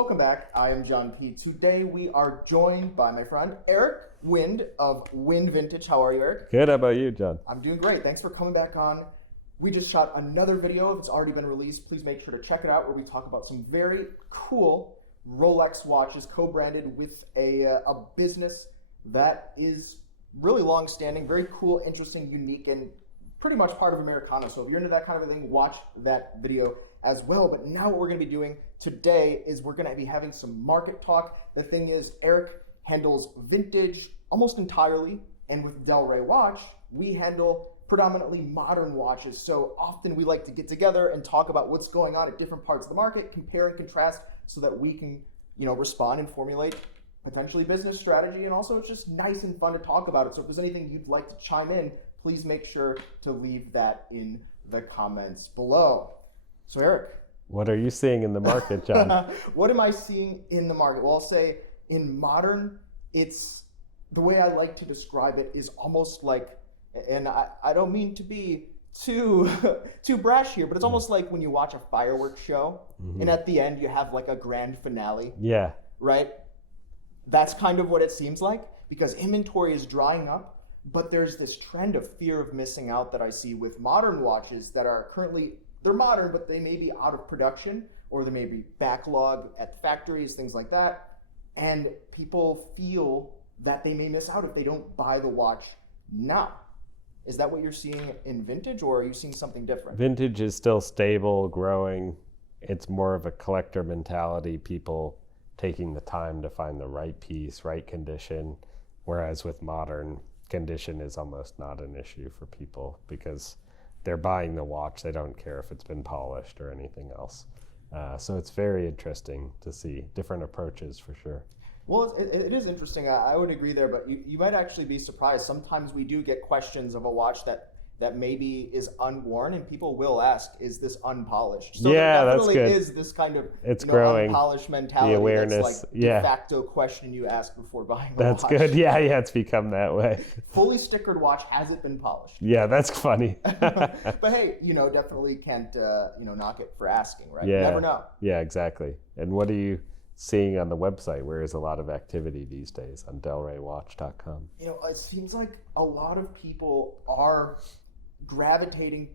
Welcome back. I am John P. Today we are joined by my friend Eric Wind of Wind Vintage. How are you, Eric? Good. How about you, John? I'm doing great. Thanks for coming back on. We just shot another video. If it's already been released, please make sure to check it out where we talk about some very cool Rolex watches co-branded with a business that is really long-standing, very cool, interesting, unique, and pretty much part of Americana. So if you're into that kind of thing, watch that video as well. But now what we're going to be doing today is we're going to be having some market talk. The thing is, Eric handles vintage almost entirely, and with Del Rey Watch, we handle predominantly modern watches. So often we like to get together and talk about what's going on at different parts of the market, compare and contrast so that we can, respond and formulate potentially business strategy. And also it's just nice and fun to talk about it. So if there's anything you'd like to chime in, please make sure to leave that in the comments below. So Eric. What are you seeing in the market, John? What am I seeing in the market? Well, I'll say in modern, it's the way I like to describe it is almost like, and I don't mean to be too brash here, but it's almost like when you watch a fireworks show and at the end you have like a grand finale. Yeah. Right? That's kind of what it seems like because inventory is drying up. But there's this trend of fear of missing out that I see with modern watches that are currently, they're modern, but they may be out of production or there may be backlog at factories, things like that. And people feel that they may miss out if they don't buy the watch now. Is that what you're seeing in vintage or are you seeing something different? Vintage is still stable, growing. It's more of a collector mentality, people taking the time to find the right piece, right condition. Whereas with modern, condition is almost not an issue for people because they're buying the watch. They don't care if it's been polished or anything else. So it's very interesting to see different approaches for sure. Well, it is interesting. I would agree there, but you might actually be surprised. Sometimes we do get questions of a watch that maybe is unworn, and people will ask, "Is this unpolished?" So yeah, there that's definitely good. is this kind of growing. Unpolished mentality. The awareness, that's like de facto question you ask before buying a watch. That's good. Yeah, it's become that way. Fully stickered watch, has it been polished? Yeah, that's funny. But hey, definitely can't knock it for asking, right? Yeah. You never know. Yeah, exactly. And what are you seeing on the website where there's a lot of activity these days on delreywatch.com? It seems like a lot of people are gravitating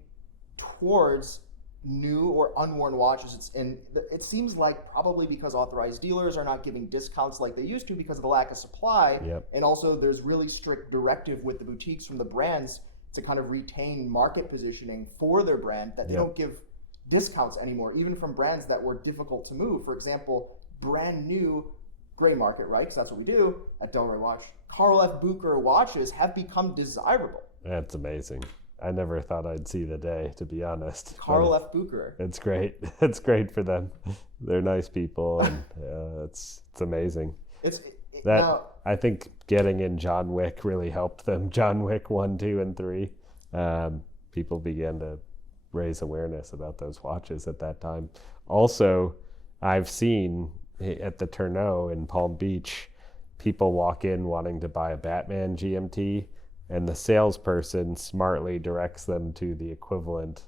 towards new or unworn watches. And it seems like probably because authorized dealers are not giving discounts like they used to because of the lack of supply. Yep. And also there's really strict directive with the boutiques from the brands to kind of retain market positioning for their brand that they don't give discounts anymore, even from brands that were difficult to move. For example, brand new gray market, right? Because that's what we do at Del Rey Watch. Carl F. Bucher watches have become desirable. That's amazing. I never thought I'd see the day, to be honest. Carl F. Bucher. It's great. It's great for them. They're nice people, and it's amazing. I think getting in John Wick really helped them. John Wick 1, 2, and 3. People began to raise awareness about those watches at that time. Also, I've seen at the Tourneau in Palm Beach, people walk in wanting to buy a Batman GMT, and the salesperson smartly directs them to the equivalent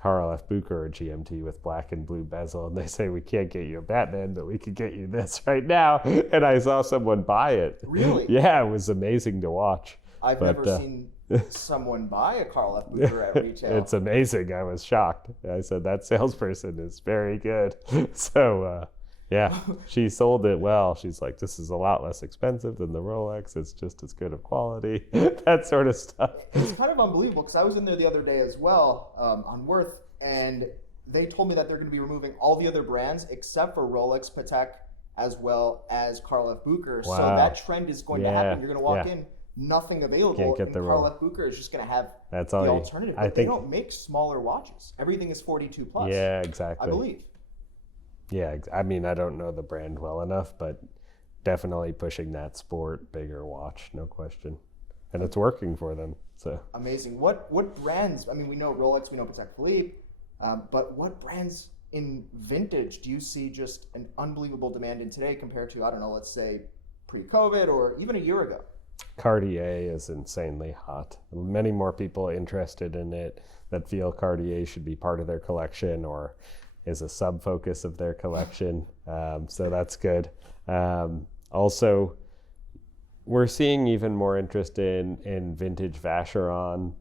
Carl F. Bucher GMT with black and blue bezel, and they say, "We can't get you a Batman, but we could get you this right now." And I saw someone buy it. Really? Yeah, it was amazing to watch. I've never seen someone buy a Carl F. Bucher at retail. It's amazing. I was shocked. I said, that salesperson is very good. So, yeah, she sold it well. She's like, this is a lot less expensive than the Rolex. It's just as good of quality, that sort of stuff. It's kind of unbelievable because I was in there the other day as well on Worth, and they told me that they're going to be removing all the other brands except for Rolex, Patek, as well as Carl F. Bucher. Wow. So that trend is going to happen. You're going to walk in, nothing available, Can't get and the Carl F. Bucher is just going to have That's the all alternative. But they don't make smaller watches. Everything is 42 plus. Yeah, exactly. I believe. Yeah, I mean, I don't know the brand well enough, but definitely pushing that sport, bigger watch, no question. And it's working for them. So amazing. What brands? I mean, we know Rolex, we know Patek Philippe, but what brands in vintage do you see just an unbelievable demand in today compared to, I don't know, let's say pre-COVID or even a year ago? Cartier is insanely hot. Many more people interested in it that feel Cartier should be part of their collection or is a sub focus of their collection. So that's good. Also, we're seeing even more interest in vintage Vacheron,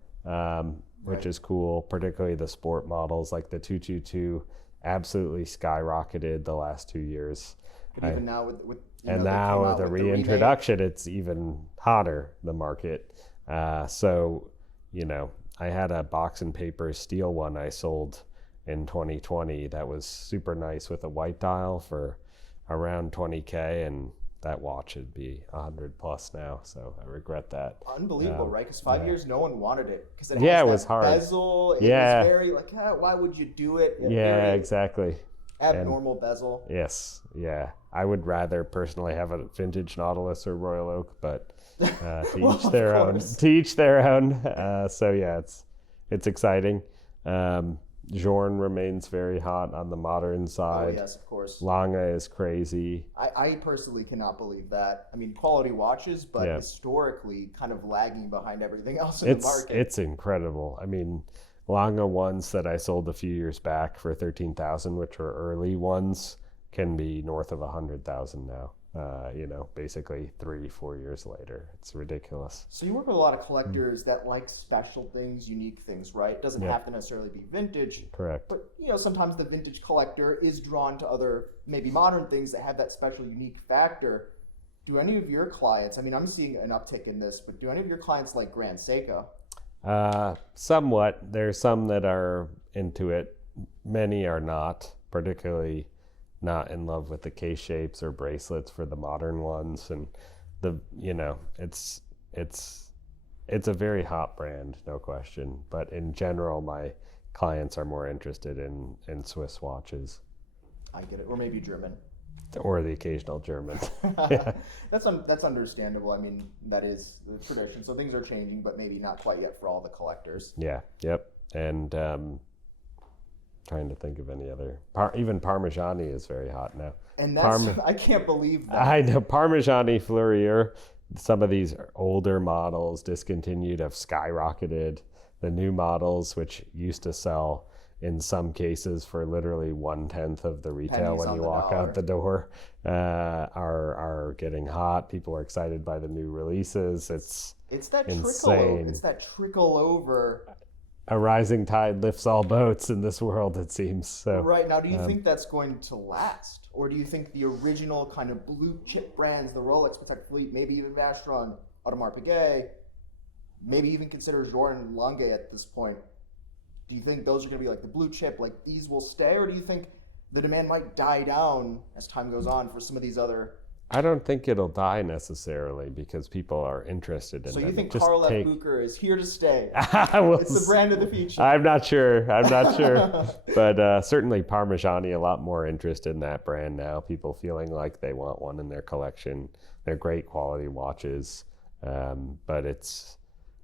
which is cool, particularly the sport models like the 222 absolutely skyrocketed the last 2 years. And even now with and now with the reintroduction, it's even hotter, the market. So, I had a Box and Paper steel one I sold in 2020 that was super nice with a white dial for around $20K, and that watch would be 100 plus now, so I regret that. Unbelievable, right? Because 5 years, no one wanted it because it was hard. Bezel. It was very like, why would you do it? Exactly. Abnormal bezel. Yes, yeah. I would rather personally have a vintage Nautilus or Royal Oak, but to each their own. To each their own. So yeah, it's exciting. Journe remains very hot on the modern side. Oh, yes, of course. Lange is crazy. I personally cannot believe that. I mean, quality watches, but historically kind of lagging behind everything else in the market. It's incredible. I mean, Lange ones that I sold a few years back for 13,000, which were early ones, can be north of 100,000 now. Basically 3-4 years later. It's ridiculous. So you work with a lot of collectors that like special things, unique things, right? It doesn't have to necessarily be vintage. Correct. But, sometimes the vintage collector is drawn to other, maybe modern things that have that special, unique factor. Do any of your clients, I mean, I'm seeing an uptick in this, but do any of your clients like Grand Seiko? Somewhat. There's some that are into it. Many are not, particularly not in love with the case shapes or bracelets for the modern ones, and it's a very hot brand, no question. But in general, my clients are more interested in Swiss watches. I get it, or maybe German, or the occasional German. That's understandable. I mean, that is the tradition. So things are changing, but maybe not quite yet for all the collectors. Yeah. Yep. And trying to think of any other. Even Parmigiani is very hot now. And that's I can't believe that. I know. Parmigiani Fleurier, some of these older models discontinued have skyrocketed. The new models, which used to sell in some cases for literally 1/10 of the retail when you walk out the door, are getting hot. People are excited by the new releases. It's that insane. It's that trickle over. A rising tide lifts all boats in this world, it seems. So right now, do you think that's going to last, or do you think the original kind of blue chip brands, the Rolex, Patek Philippe, maybe even Vacheron, Audemars Piguet, maybe even consider Journe and Lange at this point? Do you think those are going to be like the blue chip, like these will stay, or do you think the demand might die down as time goes on for some of these other? I don't think it'll die necessarily because people are interested in it. So you think Karl F. Bucher is here to stay? It's the brand of the future. I'm not sure. But certainly Parmigiani, a lot more interest in that brand now. People feeling like they want one in their collection. They're great quality watches, but it's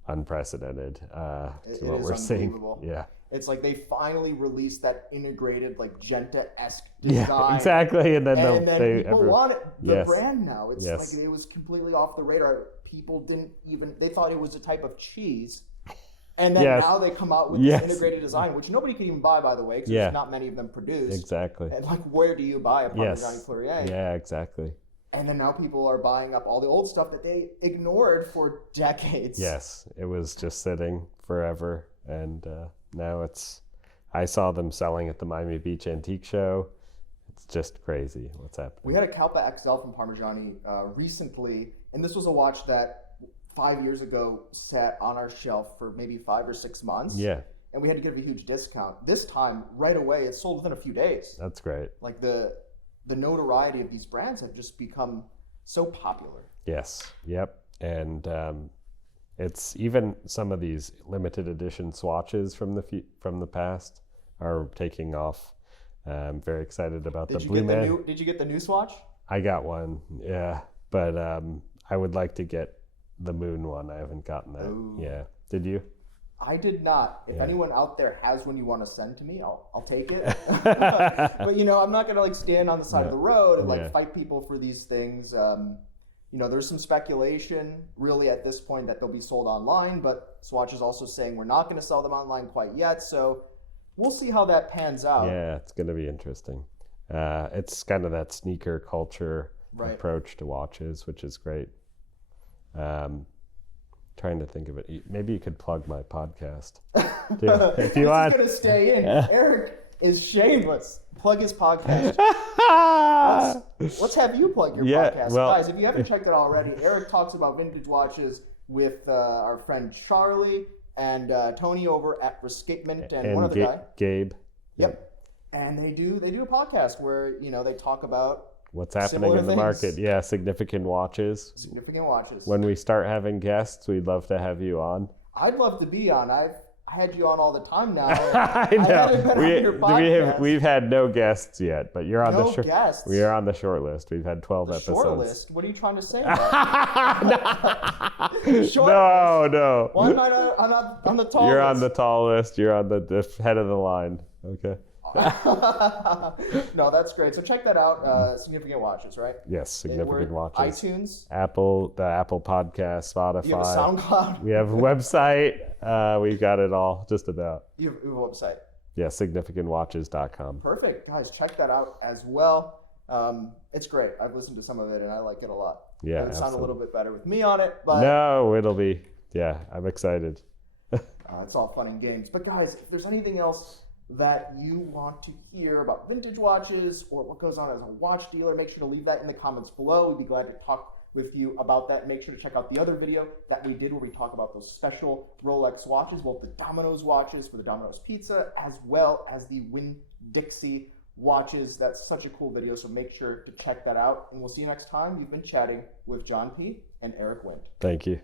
unprecedented to what we're seeing. Yeah. It's like they finally released that integrated, like Genta-esque design. Yeah, exactly. And then people want it, the brand now. It's like it was completely off the radar. People they thought it was a type of cheese. And then now they come out with this integrated design, which nobody could even buy, by the way, because there's not many of them produced. Exactly. And like, where do you buy a Parmigiani Fleurier? Yeah, exactly. And then now people are buying up all the old stuff that they ignored for decades. Yes, it was just sitting forever. And now I saw them selling at the Miami Beach Antique Show. It's just crazy what's happening. We had a Kalpa XL from Parmigiani recently, and this was a watch that 5 years ago sat on our shelf for maybe 5 or 6 months. Yeah. And we had to give a huge discount. This time, right away, it sold within a few days. That's great. Like the notoriety of these brands have just become so popular. Yes. Yep. And it's even some of these limited edition swatches from the past are taking off. I'm very excited about the Blue Man. Did you get the new swatch? I got one, yeah. But I would like to get the Moon one. I haven't gotten that. Ooh. Yeah. Did you? I did not. If anyone out there has one you want to send to me, I'll take it. But I'm not gonna stand on the side of the road and fight people for these things. There's some speculation really at this point that they'll be sold online, but Swatch is also saying we're not going to sell them online quite yet. So we'll see how that pans out. Yeah, it's going to be interesting. It's kind of that sneaker culture approach to watches, which is great. Trying to think of it. Maybe you could plug my podcast too, if you want. It's going to stay in. Eric is shameless. Plug his podcast. Let's have you plug your podcast. Well, guys, if you haven't checked it already, Eric talks about vintage watches with our friend Charlie and Tony over at Rescapement and one other guy. Gabe. Yep. And they do a podcast where, they talk about what's happening in the things. Market. Yeah, significant watches. Significant watches. When we start having guests, we'd love to have you on. I'd love to be on. I had you on all the time now. I know. We've had no guests yet, but you're on the short list. We are on the short list. We've had 12 episodes. Short list? What are you trying to say? No. Why am I not on the tall list? You're on the tall list. You're on the head of the line. Okay. No, that's great. So check that out. Significant Watches, right? Yes, Significant Watches. iTunes, the Apple Podcast, Spotify. You have a SoundCloud. We have a website. We've got it all, just about. You have a website. Yeah, significantwatches.com. Perfect, guys. Check that out as well. It's great. I've listened to some of it and I like it a lot. Yeah, it sound a little bit better with me on it, but no, it'll be. Yeah, I'm excited. It's all fun and games. But guys, if there's anything else that you want to hear about vintage watches or what goes on as a watch dealer, make sure to leave that in the comments below. We'd be glad to talk with you about that. Make sure to check out the other video that we did where we talk about those special Rolex watches, both the Domino's watches for the Domino's Pizza as well as the Winn-Dixie watches. That's such a cool video, so make sure to check that out. And we'll see you next time. You've been chatting with John P. and Eric Wendt. Thank you.